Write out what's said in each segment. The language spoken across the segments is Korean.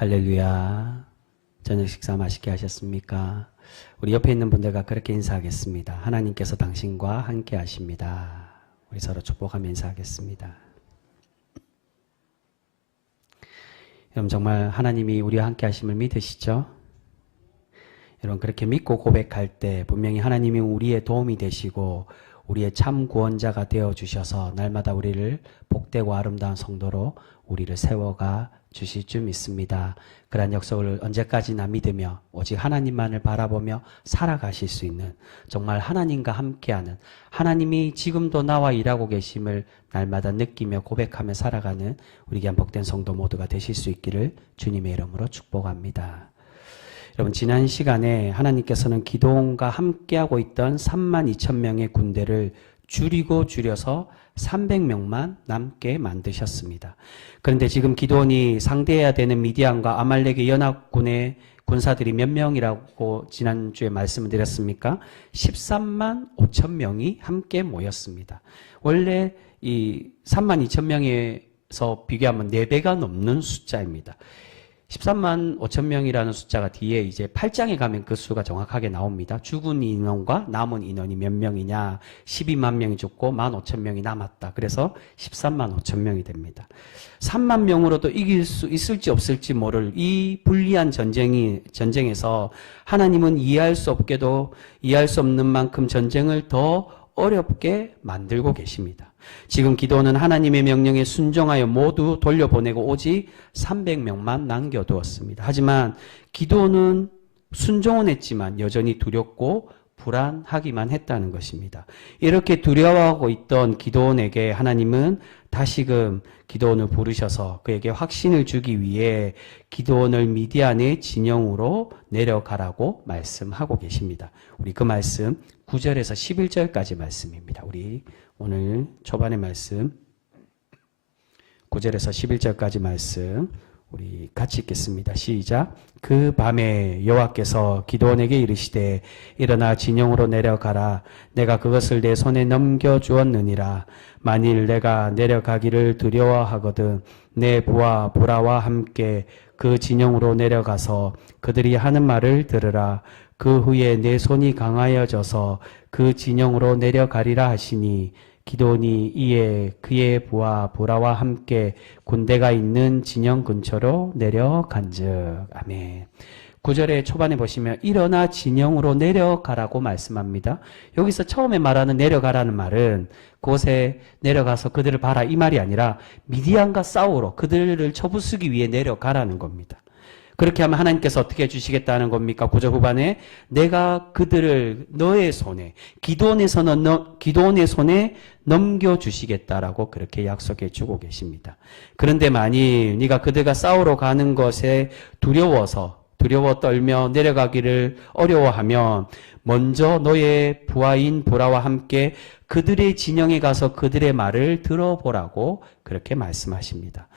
할렐루야. 저녁 식사 맛있게 하셨습니까? 우리 옆에 있는 분들과 그렇게 인사하겠습니다. 하나님께서 당신과 함께 하십니다. 우리 서로 축복하며 인사하겠습니다. 여러분 정말 하나님이 우리와 함께 하심을 믿으시죠? 여러분 그렇게 믿고 고백할 때 분명히 하나님이 우리의 도움이 되시고 우리의 참 구원자가 되어주셔서 날마다 우리를 복되고 아름다운 성도로 우리를 세워가 주실 줄 믿습니다. 그러한 약속을 언제까지나 믿으며 오직 하나님만을 바라보며 살아가실 수 있는 정말 하나님과 함께하는 하나님이 지금도 나와 일하고 계심을 날마다 느끼며 고백하며 살아가는 우리 귀한 복된 성도 모두가 되실 수 있기를 주님의 이름으로 축복합니다. 여러분 지난 시간에 하나님께서는 기드온과 함께하고 있던 32,000명의 군대를 줄여서 300명만 남게 만드셨습니다. 그런데 지금 기드온이 상대해야 되는 미디안과 아말렉의 연합군의 군사들이 몇 명이라고 지난주에 말씀을 드렸습니까? 13만 5천 명이 함께 모였습니다. 원래 이 32,000명에서 비교하면 4배가 넘는 숫자입니다. 13만 5천 명이라는 숫자가 뒤에 이제 8장에 가면 그 수가 정확하게 나옵니다. 죽은 인원과 남은 인원이 몇 명이냐. 12만 명이 죽고 1만 5천 명이 남았다. 그래서 13만 5천 명이 됩니다. 3만 명으로도 이길 수 있을지 없을지 모를 이 불리한 전쟁에서 하나님은 이해할 수 없게도 이해할 수 없는 만큼 전쟁을 더 어렵게 만들고 계십니다. 지금 기드온은 하나님의 명령에 순종하여 모두 돌려보내고 오직 300명만 남겨두었습니다. 하지만 기드온은 순종은 했지만 여전히 두렵고 불안하기만 했다는 것입니다. 이렇게 두려워하고 있던 기드온에게 하나님은 다시금 기드온을 부르셔서 그에게 확신을 주기 위해 기드온을 미디안의 진영으로 내려가라고 말씀하고 계십니다. 우리 그 말씀 9절에서 11절까지 말씀입니다. 우리 오늘 초반의 말씀 9절에서 11절까지 말씀 우리 같이 읽겠습니다. 시작. 그 밤에 여호와께서 기드온에게 이르시되 일어나 진영으로 내려가라. 내가 그것을 내 손에 넘겨주었느니라. 만일 내가 내려가기를 두려워하거든 내 부하 보라와 함께 그 진영으로 내려가서 그들이 하는 말을 들으라. 그 후에 내 손이 강하여져서 그 진영으로 내려가리라 하시니 기드온이 이에 그의 부하 보라와 함께 군대가 있는 진영 근처로 내려간즉. 아멘. 9절의 초반에 보시면 일어나 진영으로 내려가라고 말씀합니다. 여기서 처음에 말하는 내려가라는 말은 그곳에 내려가서 그들을 봐라 이 말이 아니라 미디안과 싸우러 그들을 쳐부수기 위해 내려가라는 겁니다. 그렇게 하면 하나님께서 어떻게 해주시겠다는 겁니까? 9절 후반에 내가 그들을 너의 손에 기드온의 손에 넘겨주시겠다라고 그렇게 약속해 주고 계십니다. 그런데 만일 네가 그들과 싸우러 가는 것에 두려워 떨며 내려가기를 어려워하면 먼저 너의 부하인 보라와 함께 그들의 진영에 가서 그들의 말을 들어보라고 그렇게 말씀하십니다.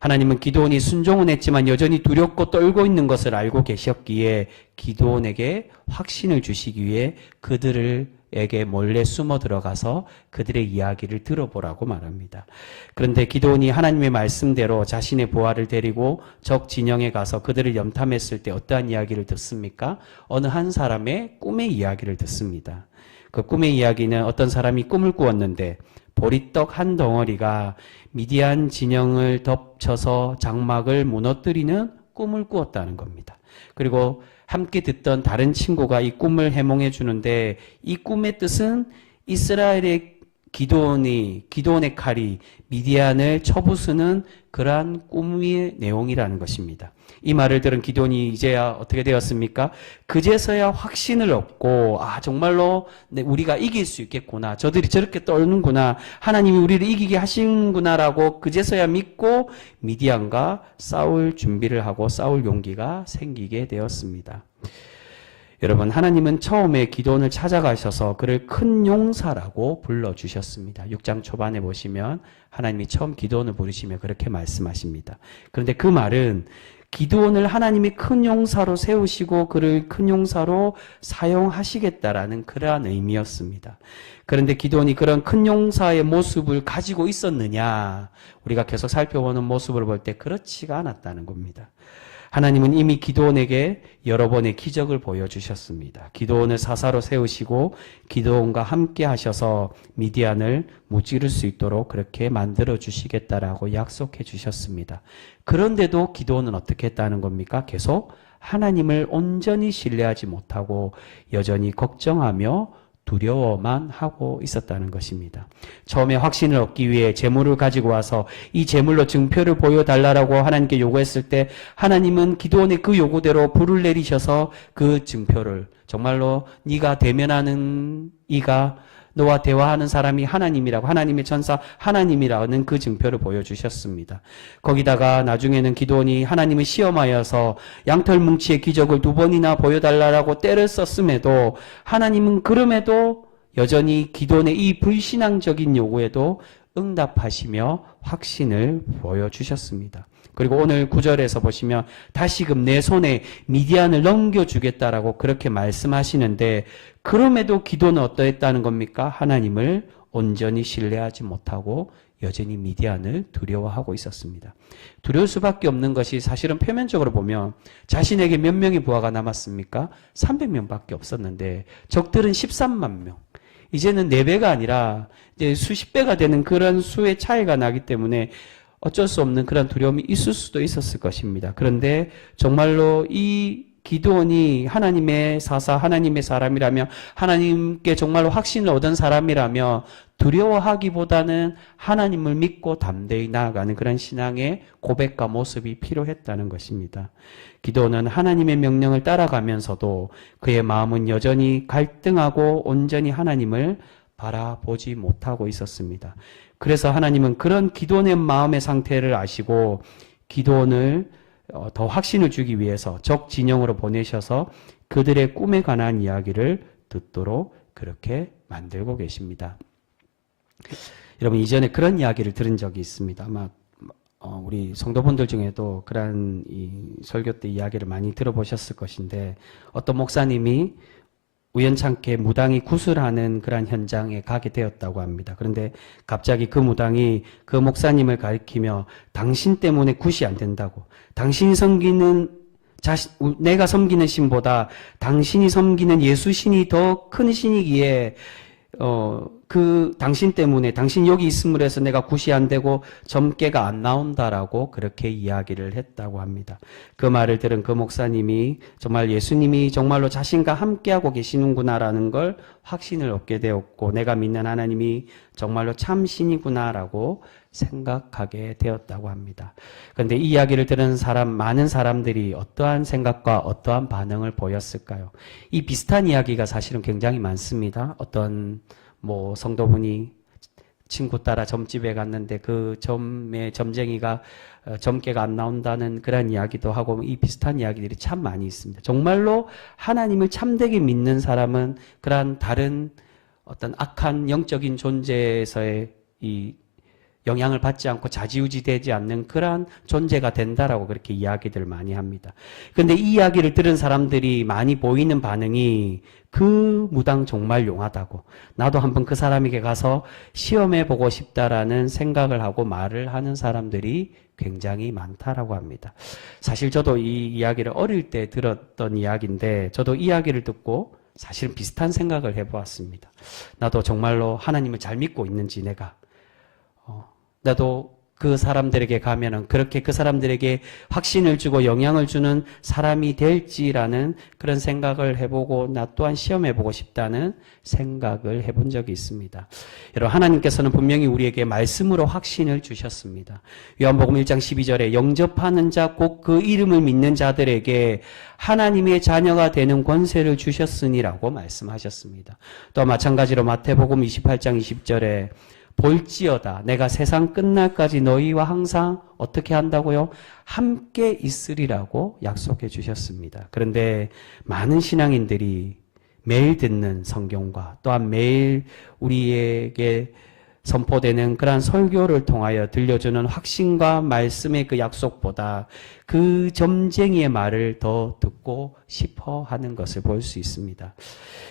하나님은 기드온이 순종은 했지만 여전히 두렵고 떨고 있는 것을 알고 계셨기에 기드온에게 확신을 주시기 위해 그들에게 몰래 숨어 들어가서 그들의 이야기를 들어보라고 말합니다. 그런데 기드온이 하나님의 말씀대로 자신의 부하를 데리고 적 진영에 가서 그들을 염탐했을 때 어떠한 이야기를 듣습니까? 어느 한 사람의 꿈의 이야기를 듣습니다. 그 꿈의 이야기는 어떤 사람이 꿈을 꾸었는데 보리떡 한 덩어리가 미디안 진영을 덮쳐서 장막을 무너뜨리는 꿈을 꾸었다는 겁니다. 그리고 함께 듣던 다른 친구가 이 꿈을 해몽해 주는데 이 꿈의 뜻은 이스라엘의 기드온의 칼이 미디안을 쳐부수는 그러한 꿈의 내용이라는 것입니다. 이 말을 들은 기드온이 이제야 어떻게 되었습니까? 그제서야 확신을 얻고 정말로 우리가 이길 수 있겠구나. 저들이 저렇게 떨는구나. 하나님이 우리를 이기게 하시는구나라고 그제서야 믿고 미디안과 싸울 준비를 하고 싸울 용기가 생기게 되었습니다. 여러분 하나님은 처음에 기드온을 찾아가셔서 그를 큰 용사라고 불러주셨습니다. 6장 초반에 보시면 하나님이 처음 기드온을 부르시며 그렇게 말씀하십니다. 그런데 그 말은 기드온을 하나님이 큰 용사로 세우시고 그를 큰 용사로 사용하시겠다라는 그러한 의미였습니다. 그런데 기드온이 그런 큰 용사의 모습을 가지고 있었느냐? 우리가 계속 살펴보는 모습을 볼 때 그렇지가 않았다는 겁니다. 하나님은 이미 기드온에게 여러 번의 기적을 보여주셨습니다. 기드온을 사사로 세우시고 기드온과 함께 하셔서 미디안을 무찌를 수 있도록 그렇게 만들어 주시겠다라고 약속해 주셨습니다. 그런데도 기드온은 어떻게 했다는 겁니까? 계속 하나님을 온전히 신뢰하지 못하고 여전히 걱정하며 두려워만 하고 있었다는 것입니다. 처음에 확신을 얻기 위해 재물을 가지고 와서 이 재물로 증표를 보여달라고 하나님께 요구했을 때 하나님은 기드온의 그 요구대로 불을 내리셔서 그 증표를 정말로 네가 대면하는 이가 너와 대화하는 사람이 하나님이라고 하나님의 천사 하나님이라는 그 증표를 보여주셨습니다. 거기다가 나중에는 기드온이 하나님을 시험하여서 양털 뭉치의 기적을 2번이나 보여달라고 때를 썼음에도 하나님은 그럼에도 여전히 기드온의 이 불신앙적인 요구에도 응답하시며 확신을 보여주셨습니다. 그리고 오늘 9절에서 보시면 다시금 내 손에 미디안을 넘겨주겠다라고 그렇게 말씀하시는데 그럼에도 기도는 어떠했다는 겁니까? 하나님을 온전히 신뢰하지 못하고 여전히 미디안을 두려워하고 있었습니다. 두려울 수밖에 없는 것이 사실은 표면적으로 보면 자신에게 몇 명의 부하가 남았습니까? 300명밖에 없었는데 적들은 13만 명. 이제는 4배가 아니라 이제 수십 배가 되는 그런 수의 차이가 나기 때문에 어쩔 수 없는 그런 두려움이 있을 수도 있었을 것입니다. 그런데 정말로 이 기드온이 하나님의 사사, 하나님의 사람이라며 하나님께 정말로 확신을 얻은 사람이라며 두려워하기보다는 하나님을 믿고 담대히 나아가는 그런 신앙의 고백과 모습이 필요했다는 것입니다. 기드온은 하나님의 명령을 따라가면서도 그의 마음은 여전히 갈등하고 온전히 하나님을 바라보지 못하고 있었습니다. 그래서 하나님은 그런 기드온의 마음의 상태를 아시고 기드온을 더 확신을 주기 위해서 적 진영으로 보내셔서 그들의 꿈에 관한 이야기를 듣도록 그렇게 만들고 계십니다. 여러분 이전에 그런 이야기를 들은 적이 있습니다. 아마 우리 성도분들 중에도 그런 이 설교 때 이야기를 많이 들어보셨을 것인데 어떤 목사님이 우연찮게 무당이 구슬하는 그런 현장에 가게 되었다고 합니다. 그런데 갑자기 그 무당이 그 목사님을 가리키며 당신 때문에 굿이 안 된다고. 당신이 섬기는 내가 섬기는 신보다 당신이 섬기는 예수 신이 더 큰 신이기에 그 당신 때문에 당신 여기 있음으로 해서 내가 굿이 안 되고 점괘가 안 나온다라고 그렇게 이야기를 했다고 합니다. 그 말을 들은 그 목사님이 정말 예수님이 정말로 자신과 함께하고 계시는구나라는 걸 확신을 얻게 되었고 내가 믿는 하나님이 정말로 참 신이구나라고 생각하게 되었다고 합니다. 그런데 이 이야기를 들은 많은 사람들이 어떠한 생각과 어떠한 반응을 보였을까요? 이 비슷한 이야기가 사실은 굉장히 많습니다. 어떤 성도분이 친구 따라 점집에 갔는데 그 점의 점쟁이가 점괘가 안 나온다는 그런 이야기도 하고 이 비슷한 이야기들이 참 많이 있습니다. 정말로 하나님을 참되게 믿는 사람은 그러한 다른 어떤 악한 영적인 존재에서의 이 영향을 받지 않고 좌지우지되지 않는 그러한 존재가 된다라고 그렇게 이야기들을 많이 합니다. 그런데 이 이야기를 들은 사람들이 많이 보이는 반응이 그 무당 정말 용하다고 나도 한번 그 사람에게 가서 시험해 보고 싶다라는 생각을 하고 말을 하는 사람들이 굉장히 많다라고 합니다. 사실 저도 이 이야기를 어릴 때 들었던 이야기인데 저도 이 이야기를 듣고 사실은 비슷한 생각을 해보았습니다. 나도 정말로 하나님을 잘 믿고 있는지 나도 그 사람들에게 가면은 그렇게 그 사람들에게 확신을 주고 영향을 주는 사람이 될지라는 그런 생각을 해보고 나 또한 시험해보고 싶다는 생각을 해본 적이 있습니다. 여러분 하나님께서는 분명히 우리에게 말씀으로 확신을 주셨습니다. 요한복음 1장 12절에 영접하는 자 곧 그 이름을 믿는 자들에게 하나님의 자녀가 되는 권세를 주셨으니라고 말씀하셨습니다. 또 마찬가지로 마태복음 28장 20절에 볼지어다 내가 세상 끝날까지 너희와 항상 어떻게 한다고요? 함께 있으리라고 약속해 주셨습니다. 그런데 많은 신앙인들이 매일 듣는 성경과 또한 매일 우리에게 선포되는 그러한 설교를 통하여 들려주는 확신과 말씀의 그 약속보다 그 점쟁이의 말을 더 듣고 싶어 하는 것을 볼 수 있습니다.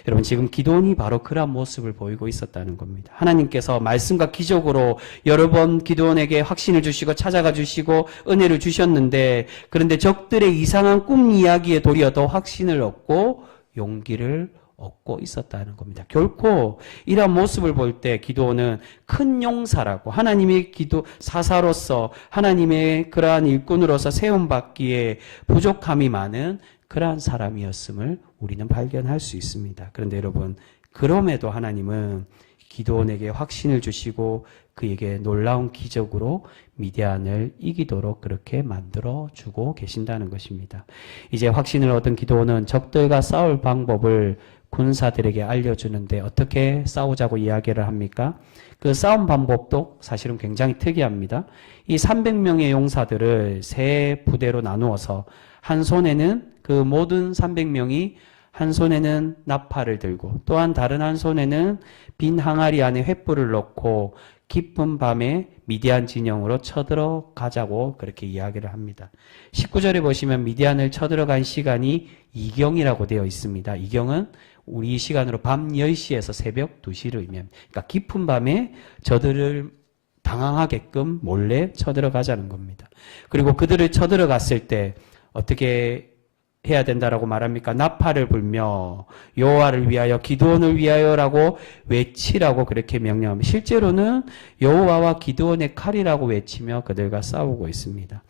여러분, 지금 기도원이 바로 그러한 모습을 보이고 있었다는 겁니다. 하나님께서 말씀과 기적으로 여러 번 기도원에게 확신을 주시고 찾아가 주시고 은혜를 주셨는데, 그런데 적들의 이상한 꿈 이야기에 도리어 더 확신을 얻고 용기를 얻고 있었다는 겁니다. 결코 이러한 모습을 볼 때 기도원은 큰 용사라고, 하나님의 기도 사사로서 하나님의 그러한 일꾼으로서 세움받기에 부족함이 많은 그러한 사람이었음을 우리는 발견할 수 있습니다. 그런데 여러분, 그럼에도 하나님은 기도원에게 확신을 주시고 그에게 놀라운 기적으로 미디안을 이기도록 그렇게 만들어 주고 계신다는 것입니다. 이제 확신을 얻은 기도원은 적들과 싸울 방법을 군사들에게 알려주는데, 어떻게 싸우자고 이야기를 합니까? 그 싸움 방법도 사실은 굉장히 특이합니다. 이 300명의 용사들을 세 부대로 나누어서 한 손에는 그 모든 300명이 한 손에는 나팔을 들고 또한 다른 한 손에는 빈 항아리 안에 횃불을 넣고 깊은 밤에 미디안 진영으로 쳐들어가자고 그렇게 이야기를 합니다. 19절에 보시면 미디안을 쳐들어간 시간이 이경이라고 되어 있습니다. 이경은 우리 시간으로 밤 10시에서 새벽 2시를 의미합니다. 그러니까 깊은 밤에 저들을 당황하게끔 몰래 쳐들어가자는 겁니다. 그리고 그들을 쳐들어갔을 때 어떻게 해야 된다라고 말합니까? 나팔을 불며 여호와를 위하여, 기드온을 위하여라고 외치라고 그렇게 명령합니다. 실제로는 여호와와 기드온의 칼이라고 외치며 그들과 싸우고 있습니다.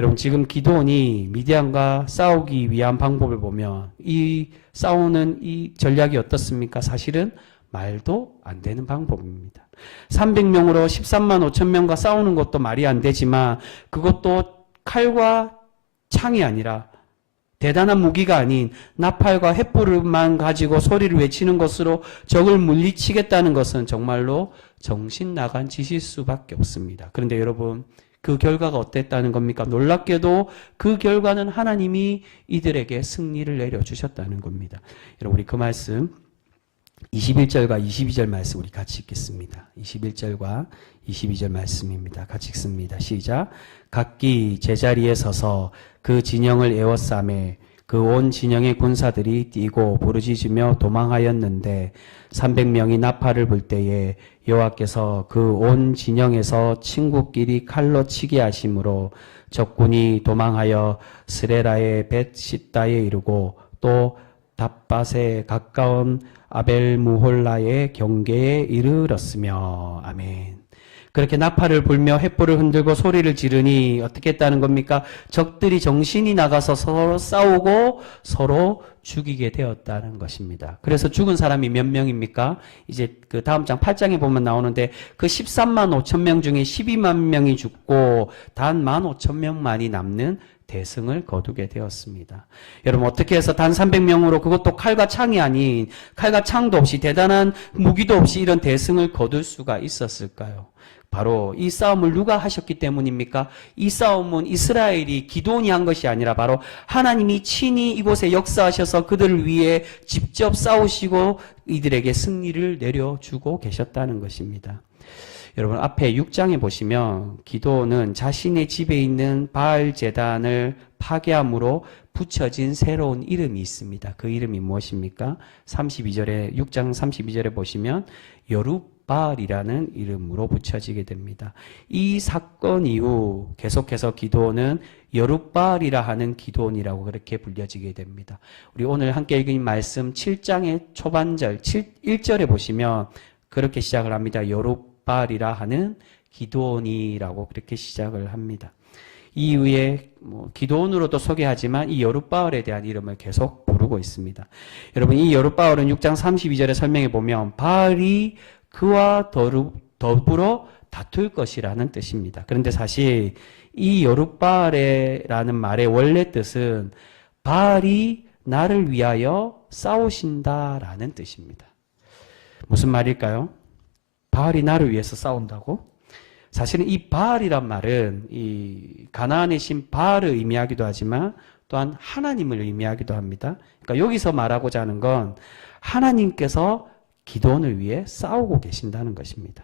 여러분, 지금 기드온이 미디안과 싸우기 위한 방법을 보면 이 싸우는 이 전략이 어떻습니까? 사실은 말도 안 되는 방법입니다. 300명으로 13만 5천 명과 싸우는 것도 말이 안 되지만, 그것도 칼과 창이 아니라 대단한 무기가 아닌 나팔과 횃불만 가지고 소리를 외치는 것으로 적을 물리치겠다는 것은 정말로 정신 나간 짓일 수밖에 없습니다. 그런데 여러분, 그 결과가 어땠다는 겁니까? 놀랍게도 그 결과는 하나님이 이들에게 승리를 내려주셨다는 겁니다. 여러분, 우리 그 말씀 21절과 22절 말씀 우리 같이 읽겠습니다. 21절과 22절 말씀입니다. 같이 읽습니다. 시작. 각기 제자리에 서서 그 진영을 에워싸매 그 온 진영의 군사들이 뛰고 부르짖으며 도망하였는데 300명이 나팔을 불 때에 여호와께서 그 온 진영에서 친구끼리 칼로 치게 하심으로 적군이 도망하여 스레라의 벳시다에 이르고 또 답밭에 가까운 아벨무홀라의 경계에 이르렀으며. 아멘. 그렇게 나팔을 불며 횃불을 흔들고 소리를 지르니 어떻게 했다는 겁니까? 적들이 정신이 나가서 서로 싸우고 서로 죽이게 되었다는 것입니다. 그래서 죽은 사람이 몇 명입니까? 이제 그 다음 장 8장에 보면 나오는데 그 13만 5천 명 중에 12만 명이 죽고 단 15,000명만이 남는 대승을 거두게 되었습니다. 여러분, 어떻게 해서 단 300명으로, 그것도 칼과 창이 아닌, 칼과 창도 없이, 대단한 무기도 없이 이런 대승을 거둘 수가 있었을까요? 바로 이 싸움을 누가 하셨기 때문입니까? 이 싸움은 이스라엘이 기드온이 한 것이 아니라 바로 하나님이 친히 이곳에 역사하셔서 그들을 위해 직접 싸우시고 이들에게 승리를 내려주고 계셨다는 것입니다. 여러분, 앞에 6장에 보시면 기드온은 자신의 집에 있는 바알 제단을 파괴함으로 붙여진 새로운 이름이 있습니다. 그 이름이 무엇입니까? 32절에, 6장 32절에 보시면 여룻바알이라는 이름으로 붙여지게 됩니다. 이 사건 이후 계속해서 기드온은 여룻바알이라 하는 기드온이라고 그렇게 불려지게 됩니다. 우리 오늘 함께 읽은 말씀 7장의 초반절 1절에 보시면 그렇게 시작을 합니다. 여룻바알이라 하는 기드온이라고 그렇게 시작을 합니다. 이후에 기드온으로도 소개하지만 이 여룻바알에 대한 이름을 계속 부르고 있습니다. 여러분, 이 여룻바알은 6장 32절에 설명해 보면 바알이 그와 더불어 다툴 것이라는 뜻입니다. 그런데 사실 이 여룻바알이라는 말의 원래 뜻은 바알이 나를 위하여 싸우신다라는 뜻입니다. 무슨 말일까요? 바알이 나를 위해서 싸운다고? 사실은 이 바알이란 말은 이 가나안의 신 바알을 의미하기도 하지만 또한 하나님을 의미하기도 합니다. 그러니까 여기서 말하고자 하는 건 하나님께서 기드온을 위해 싸우고 계신다는 것입니다.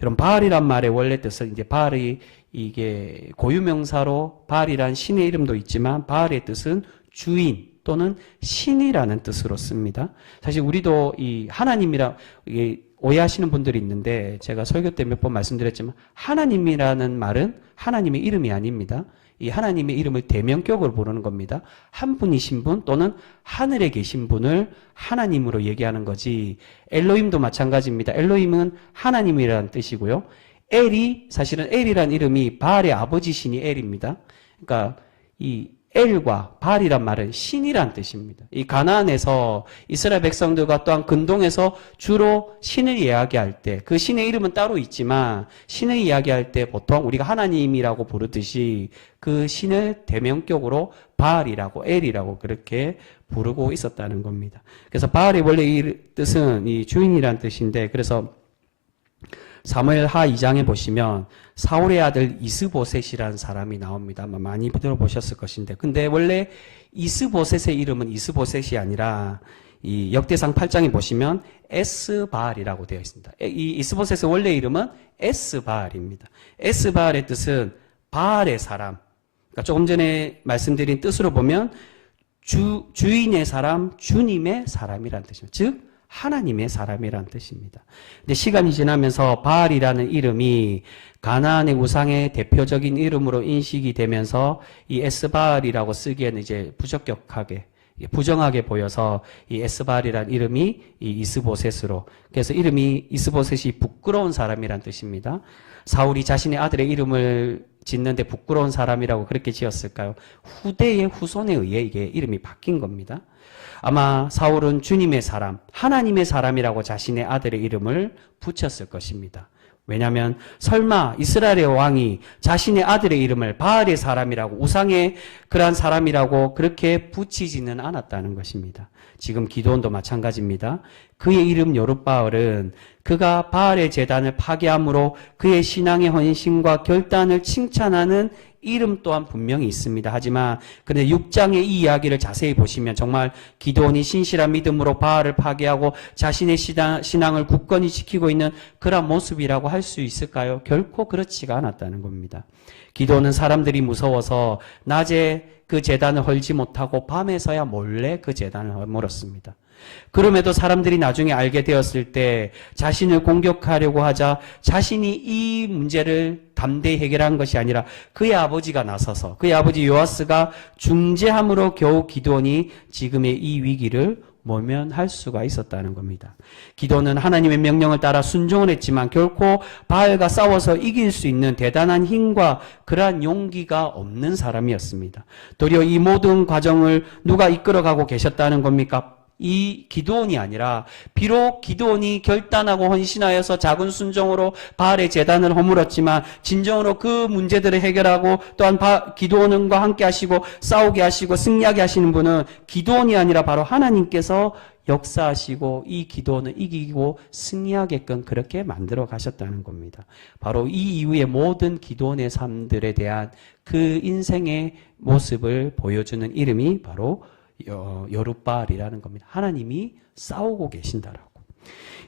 이런 바알이란 말의 원래 뜻은 이제 바알이 이게 고유명사로 바알이란 신의 이름도 있지만 바알의 뜻은 주인 또는 신이라는 뜻으로 씁니다. 사실 우리도 이 하나님이라 오해하시는 분들이 있는데 제가 설교 때 몇 번 말씀드렸지만 하나님이라는 말은 하나님의 이름이 아닙니다. 이 하나님의 이름을 대명격으로 부르는 겁니다. 한 분이신 분 또는 하늘에 계신 분을 하나님으로 얘기하는 거지. 엘로힘도 마찬가지입니다. 엘로힘은 하나님이라는 뜻이고요. 엘이 사실은 엘이라는 이름이 바알의 아버지 신이 엘입니다. 그러니까 이 엘과 바알이란 말은 신이란 뜻입니다. 이 가나안에서 이스라엘 백성들과 또한 근동에서 주로 신을 이야기할 때 그 신의 이름은 따로 있지만 신을 이야기할 때 보통 우리가 하나님이라고 부르듯이 그 신을 대명격으로 바알이라고 엘이라고 그렇게 부르고 있었다는 겁니다. 그래서 바알의 원래 이 뜻은 이 주인이란 뜻인데 그래서 사무엘 하 2장에 보시면 사울의 아들 이스보셋이라는 사람이 나옵니다. 아마 많이 들어보셨을 것인데 근데 원래 이스보셋의 이름은 이스보셋이 아니라 이 역대상 8장에 보시면 에스바알이라고 되어 있습니다. 이 이스보셋의 원래 이름은 에스바알입니다. 에스바알의 뜻은 바알의 사람. 그러니까 조금 전에 말씀드린 뜻으로 보면 주인의 사람, 주님의 사람이라는 뜻입니다. 즉 하나님의 사람이라는 뜻입니다. 근데 시간이 지나면서 바알이라는 이름이 가나안의 우상의 대표적인 이름으로 인식이 되면서 이 에스바알이라고 쓰기에는 이제 부적격하게 부정하게 보여서 이 에스바알이라는 이름이 이 이스보셋으로 그래서 이름이 이스보셋이 부끄러운 사람이란 뜻입니다. 사울이 자신의 아들의 이름을 짓는데 부끄러운 사람이라고 그렇게 지었을까요? 후대의 후손에 의해 이게 이름이 바뀐 겁니다. 아마 사울은 주님의 사람, 하나님의 사람이라고 자신의 아들의 이름을 붙였을 것입니다. 왜냐하면 설마 이스라엘의 왕이 자신의 아들의 이름을 바알의 사람이라고 우상의 그러한 사람이라고 그렇게 붙이지는 않았다는 것입니다. 지금 기드온도 마찬가지입니다. 그의 이름 여룻바알은 그가 바알의 제단을 파괴함으로 그의 신앙의 헌신과 결단을 칭찬하는 이름 또한 분명히 있습니다. 하지만 그런데 6장의 이 이야기를 자세히 보시면 정말 기드온이 신실한 믿음으로 바알을 파괴하고 자신의 신앙을 굳건히 지키고 있는 그런 모습이라고 할 수 있을까요? 결코 그렇지가 않았다는 겁니다. 기드온은 사람들이 무서워서 낮에 그 제단을 헐지 못하고 밤에서야 몰래 그 제단을 허물었습니다. 그럼에도 사람들이 나중에 알게 되었을 때 자신을 공격하려고 하자 자신이 이 문제를 담대히 해결한 것이 아니라 그의 아버지가 나서서 그의 아버지 요아스가 중재함으로 겨우 기드온이 지금의 이 위기를 모면할 수가 있었다는 겁니다. 기드온은 하나님의 명령을 따라 순종을 했지만 결코 바알과 싸워서 이길 수 있는 대단한 힘과 그러한 용기가 없는 사람이었습니다. 도리어 이 모든 과정을 누가 이끌어가고 계셨다는 겁니까? 이 기드온이 아니라 비록 기드온이 결단하고 헌신하여서 작은 순종으로 바알의 제단을 허물었지만 진정으로 그 문제들을 해결하고 또한 기드온과 함께 하시고 싸우게 하시고 승리하게 하시는 분은 기드온이 아니라 바로 하나님께서 역사하시고 이 기드온을 이기고 승리하게끔 그렇게 만들어 가셨다는 겁니다. 바로 이 이후의 모든 기드온의 삶들에 대한 그 인생의 모습을 보여주는 이름이 바로 여룻바알이라는 겁니다. 하나님이 싸우고 계신다라고.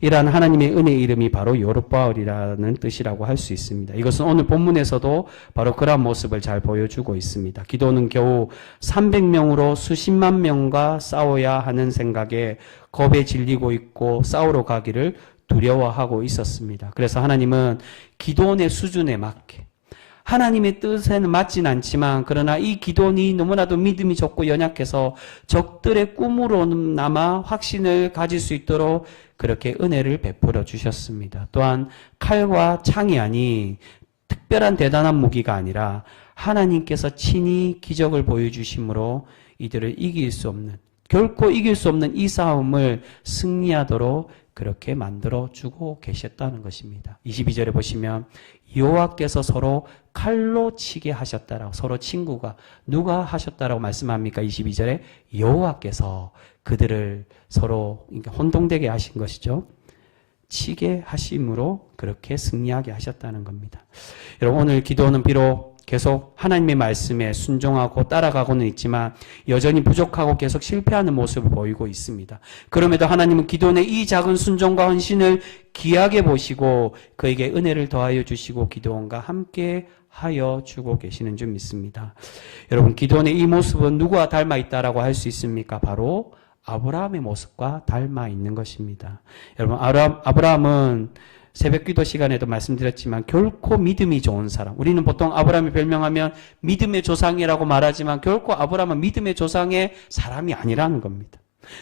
이러한 하나님의 은혜의 이름이 바로 여룻바알이라는 뜻이라고 할 수 있습니다. 이것은 오늘 본문에서도 바로 그러한 모습을 잘 보여주고 있습니다. 기도는 겨우 300명으로 수십만 명과 싸워야 하는 생각에 겁에 질리고 있고 싸우러 가기를 두려워하고 있었습니다. 그래서 하나님은 기도원의 수준에 맞게 하나님의 뜻에는 맞진 않지만 그러나 이 기도원이 너무나도 믿음이 적고 연약해서 적들의 꿈으로나마 확신을 가질 수 있도록 그렇게 은혜를 베풀어 주셨습니다. 또한 칼과 창이 아닌 특별한 대단한 무기가 아니라 하나님께서 친히 기적을 보여주심으로 이들을 이길 수 없는 결코 이길 수 없는 이 싸움을 승리하도록 그렇게 만들어 주고 계셨다는 것입니다. 22절에 보시면 여호와께서 서로 칼로 치게 하셨다라고 서로 친구가 누가 하셨다라고 말씀합니까? 22절에 여호와께서 그들을 서로 혼동되게 하신 것이죠. 치게 하심으로 그렇게 승리하게 하셨다는 겁니다. 여러분, 오늘 기도는 비록 계속 하나님의 말씀에 순종하고 따라가고는 있지만 여전히 부족하고 계속 실패하는 모습을 보이고 있습니다. 그럼에도 하나님은 기도원의 이 작은 순종과 헌신을 귀하게 보시고 그에게 은혜를 더하여 주시고 기도원과 함께 하여 주고 계시는 줄 믿습니다. 여러분, 기도원의 이 모습은 누구와 닮아 있다라고 할 수 있습니까? 바로 아브라함의 모습과 닮아 있는 것입니다. 여러분, 아브라함은 새벽 기도 시간에도 말씀드렸지만 결코 믿음이 좋은 사람. 우리는 보통 아브라함을 별명하면 믿음의 조상이라고 말하지만 결코 아브라함은 믿음의 조상의 사람이 아니라는 겁니다.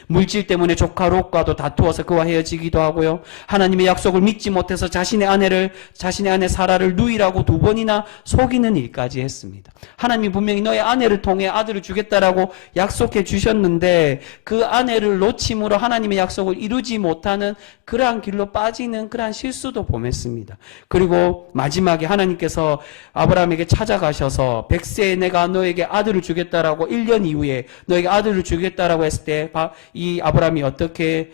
물질 때문에 조카 롯과도 다투어서 그와 헤어지기도 하고요. 하나님의 약속을 믿지 못해서 자신의 아내 사라를 누이라고 2번이나 속이는 일까지 했습니다. 하나님이 분명히 너의 아내를 통해 아들을 주겠다라고 약속해 주셨는데 그 아내를 놓침으로 하나님의 약속을 이루지 못하는 그러한 길로 빠지는 그러한 실수도 범했습니다. 그리고 마지막에 하나님께서 아브라함에게 찾아가셔서 100세에 내가 너에게 아들을 주겠다라고 1년 이후에 너에게 아들을 주겠다라고 했을 때 이 아브라함이 어떻게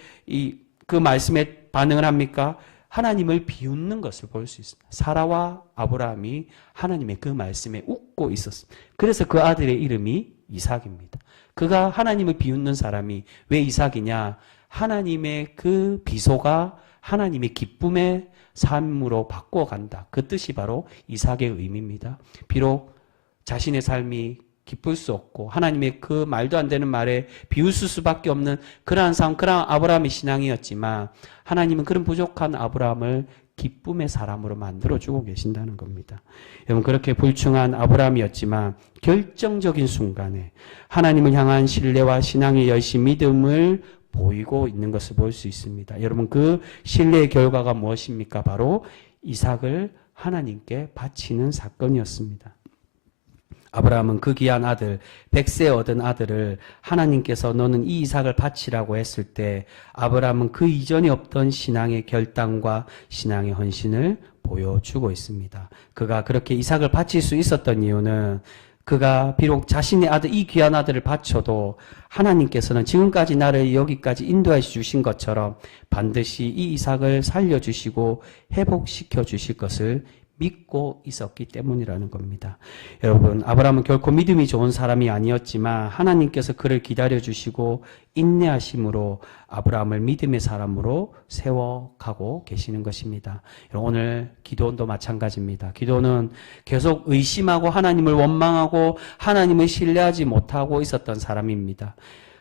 그 말씀에 반응을 합니까? 하나님을 비웃는 것을 볼 수 있습니다. 사라와 아브라함이 하나님의 그 말씀에 웃고 있었습니다. 그래서 그 아들의 이름이 이삭입니다. 그가 하나님을 비웃는 사람이 왜 이삭이냐? 하나님의 그 비소가 하나님의 기쁨의 삶으로 바꿔간다. 그 뜻이 바로 이삭의 의미입니다. 비록 자신의 삶이 기쁠 수 없고 하나님의 그 말도 안 되는 말에 비웃을 수밖에 없는 그러한 상황, 그러한 아브라함의 신앙이었지만 하나님은 그런 부족한 아브라함을 기쁨의 사람으로 만들어주고 계신다는 겁니다. 여러분, 그렇게 불충한 아브라함이었지만 결정적인 순간에 하나님을 향한 신뢰와 신앙의 열심, 믿음을 보이고 있는 것을 볼 수 있습니다. 여러분, 그 신뢰의 결과가 무엇입니까? 바로 이삭을 하나님께 바치는 사건이었습니다. 아브라함은 그 귀한 아들, 100세 얻은 아들을 하나님께서 너는 이 이삭을 바치라고 했을 때 아브라함은 그 이전에 없던 신앙의 결단과 신앙의 헌신을 보여주고 있습니다. 그가 그렇게 이삭을 바칠 수 있었던 이유는 그가 비록 자신의 아들, 이 귀한 아들을 바쳐도 하나님께서는 지금까지 나를 여기까지 인도해 주신 것처럼 반드시 이 이삭을 살려주시고 회복시켜 주실 것을 믿고 있었기 때문이라는 겁니다. 여러분, 아브라함은 결코 믿음이 좋은 사람이 아니었지만 하나님께서 그를 기다려주시고 인내하심으로 아브라함을 믿음의 사람으로 세워가고 계시는 것입니다. 오늘 기도원도 마찬가지입니다. 기도원은 계속 의심하고 하나님을 원망하고 하나님을 신뢰하지 못하고 있었던 사람입니다.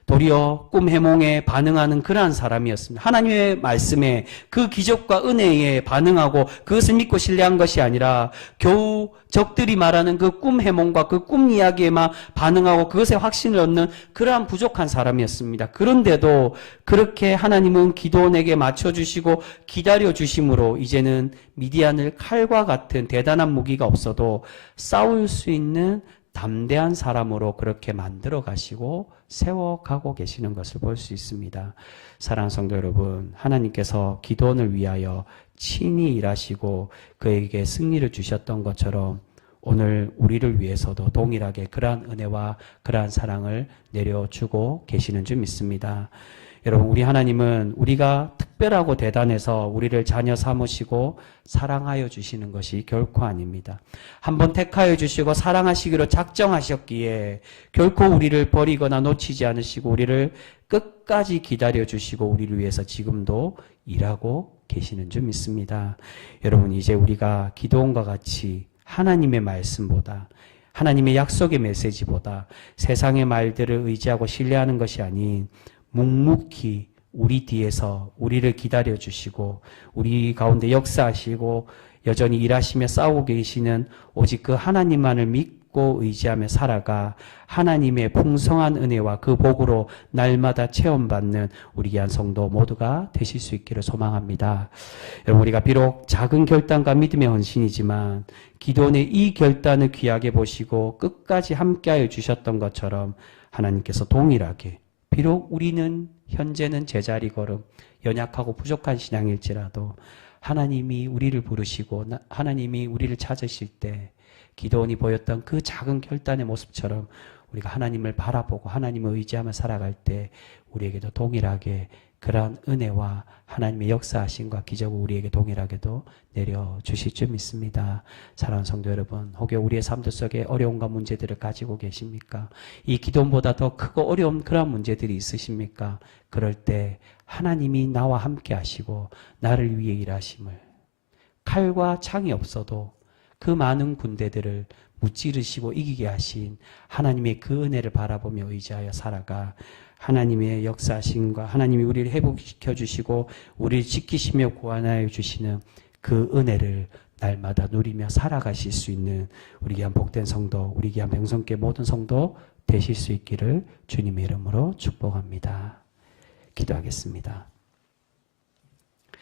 도리어 꿈 해몽에 반응하는 그러한 사람이었습니다. 하나님의 말씀에 그 기적과 은혜에 반응하고 그것을 믿고 신뢰한 것이 아니라 겨우 적들이 말하는 그 꿈 해몽과 그 꿈 이야기에만 반응하고 그것에 확신을 얻는 그러한 부족한 사람이었습니다. 그런데도 그렇게 하나님은 기도원에게 맞춰주시고 기다려주심으로 이제는 미디안을 칼과 같은 대단한 무기가 없어도 싸울 수 있는 담대한 사람으로 그렇게 만들어 가시고 세워가고 계시는 것을 볼 수 있습니다. 사랑하는 성도 여러분, 하나님께서 기도원을 위하여 친히 일하시고 그에게 승리를 주셨던 것처럼 오늘 우리를 위해서도 동일하게 그러한 은혜와 그러한 사랑을 내려주고 계시는 줄 믿습니다. 여러분, 우리 하나님은 우리가 특별하고 대단해서 우리를 자녀 삼으시고 사랑하여 주시는 것이 결코 아닙니다. 한번 택하여 주시고 사랑하시기로 작정하셨기에 결코 우리를 버리거나 놓치지 않으시고 우리를 끝까지 기다려 주시고 우리를 위해서 지금도 일하고 계시는 줄 믿습니다. 여러분, 이제 우리가 기도원과 같이 하나님의 말씀보다 하나님의 약속의 메시지보다 세상의 말들을 의지하고 신뢰하는 것이 아닌 묵묵히 우리 뒤에서 우리를 기다려 주시고 우리 가운데 역사하시고 여전히 일하시며 싸우고 계시는 오직 그 하나님만을 믿고 의지하며 살아가 하나님의 풍성한 은혜와 그 복으로 날마다 체험받는 우리 귀한 성도 모두가 되실 수 있기를 소망합니다. 여러분, 우리가 비록 작은 결단과 믿음의 헌신이지만 기도원의 이 결단을 귀하게 보시고 끝까지 함께하여 주셨던 것처럼 하나님께서 동일하게 비록 우리는 현재는 제자리 걸음 연약하고 부족한 신앙일지라도 하나님이 우리를 부르시고 하나님이 우리를 찾으실 때 기도원이 보였던 그 작은 결단의 모습처럼 우리가 하나님을 바라보고 하나님을 의지하며 살아갈 때 우리에게도 동일하게 그러한 은혜와 하나님의 역사하심과 기적을 우리에게 동일하게도 내려주실 줄 믿습니다. 사랑하는 성도 여러분, 혹여 우리의 삶들 속에 어려움과 문제들을 가지고 계십니까? 이 기도보다 더 크고 어려운 그런 문제들이 있으십니까? 그럴 때 하나님이 나와 함께 하시고 나를 위해 일하심을, 칼과 창이 없어도 그 많은 군대들을 무찌르시고 이기게 하신 하나님의 그 은혜를 바라보며 의지하여 살아가 하나님의 역사하심과 하나님이 우리를 회복시켜 주시고 우리를 지키시며 구원하여 주시는 그 은혜를 날마다 누리며 살아가실 수 있는 우리 귀한 복된 성도, 우리 귀한 병성교회 모든 성도 되실 수 있기를 주님의 이름으로 축복합니다. 기도하겠습니다.